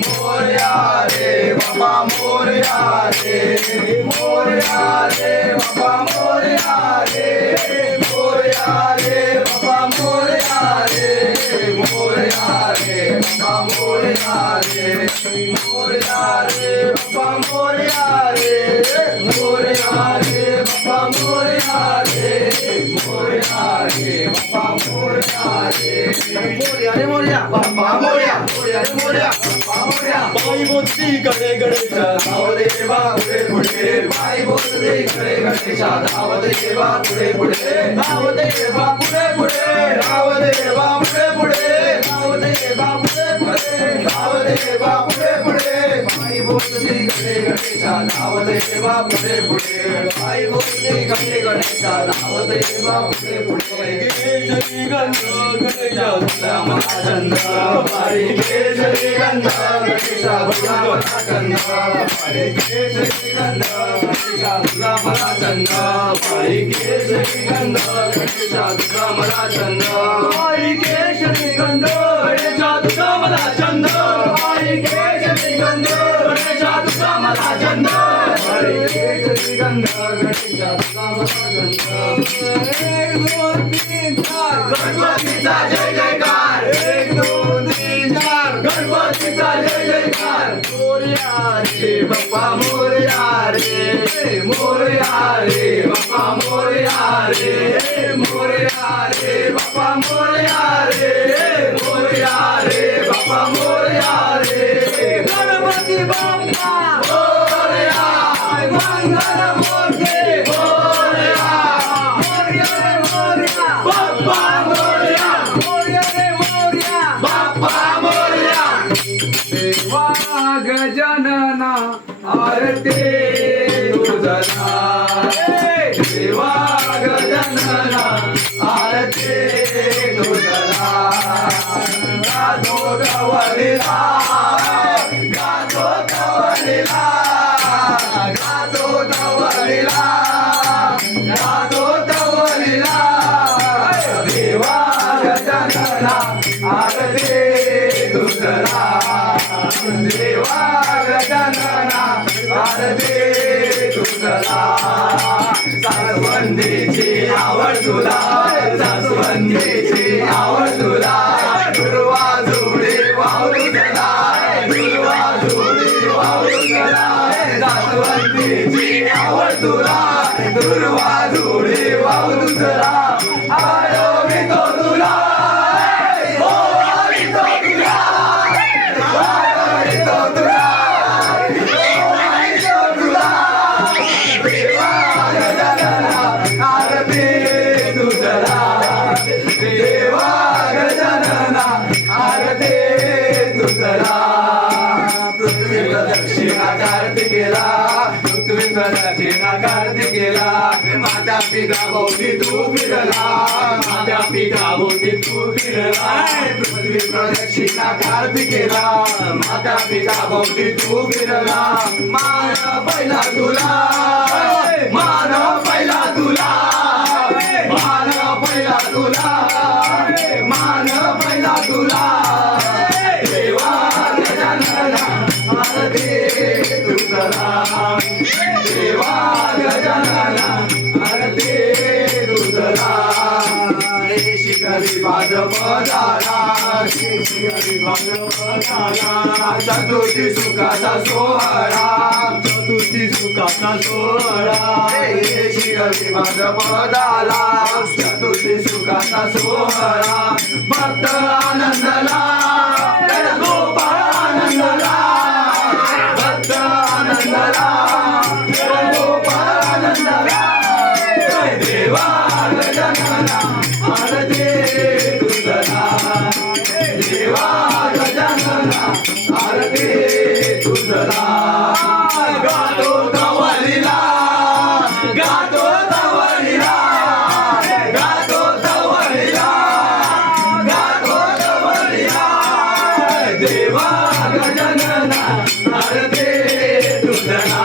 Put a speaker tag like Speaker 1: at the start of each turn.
Speaker 1: Moria Baba Moria re Baba Moria re Baba Moria re Baba Moria re Baba Moria re Baba Moria
Speaker 2: बाई बोलती गडे गणेशा
Speaker 1: धाव देवा पुढे पुढे बाई कडे गणेशा धाव देवा पुढे पुढे धाव देवा पुढे पुढे धाव देवा पुढे पुढे धाव देवा पुढे पुढे धाव देवा पुढे पुढे बाई बोलते कडे गणेशा धाव देवा पुढे पुढे बाई बोलते कडे गणेशा धाव देवा पुढे पुढे
Speaker 2: केशरी गंध गणेशा
Speaker 1: मला चंद बाई केशरी गंध गणेशा भुला मला चंद बाई केशरी गंध गणेशा भुला मला चंद गंध गणेशा तुझा मला चंद बाई केशरी गंध गणेशा तुझा मला चंद एक दोन तीन चार गणपतीचा जय जयकार. एक दोन तीन चार गणपतीचा जय जयकार. मोरया रे बाप्पा मोरया रे. मोरया रे बाप्पा मोरया रे. मोरया रे बाप्पा मोरया रे. मोरया रे बाप्पा मोरया रे गणपती बाप्पा मोरया मंगल मोरया मोरया रे मोरया बाप्पा मोरया मोरया रे मोरया बाप्पा मोरया देवा गजानना आरती सासवंदीची आवड तुला सासवंदीची आवड तुला दुर्वा जोडी वाहू तुला दुर्वा सासवंदीची आवड तुला दुर्वा प्रदक्षिणा कार्तिकेला माझ्या पिता भोवती तू फिरला. माझ्या पिता भोवती तू फिरला. पृथ्वी प्रदक्षिणा कार्तिकेला माझ्या पिता भोवती तू फिरला. मान पहिला तुला. मान पहिला तुला. मान पहिला तुला. मान पहिला तुला. देवा गजानना देवा चतुर्थी सुखाचा सोहळा चतुर्थी सुखाचा सोहळा शिखरी भाद्रपदाला चतुर्थी सुखाचा सोहळा भक्त आनंदला गोपाळ आनंदला भक्त आनंदला गोपाळ आनंदला जय देवा गजानना देवा गजानना नारदे तुझना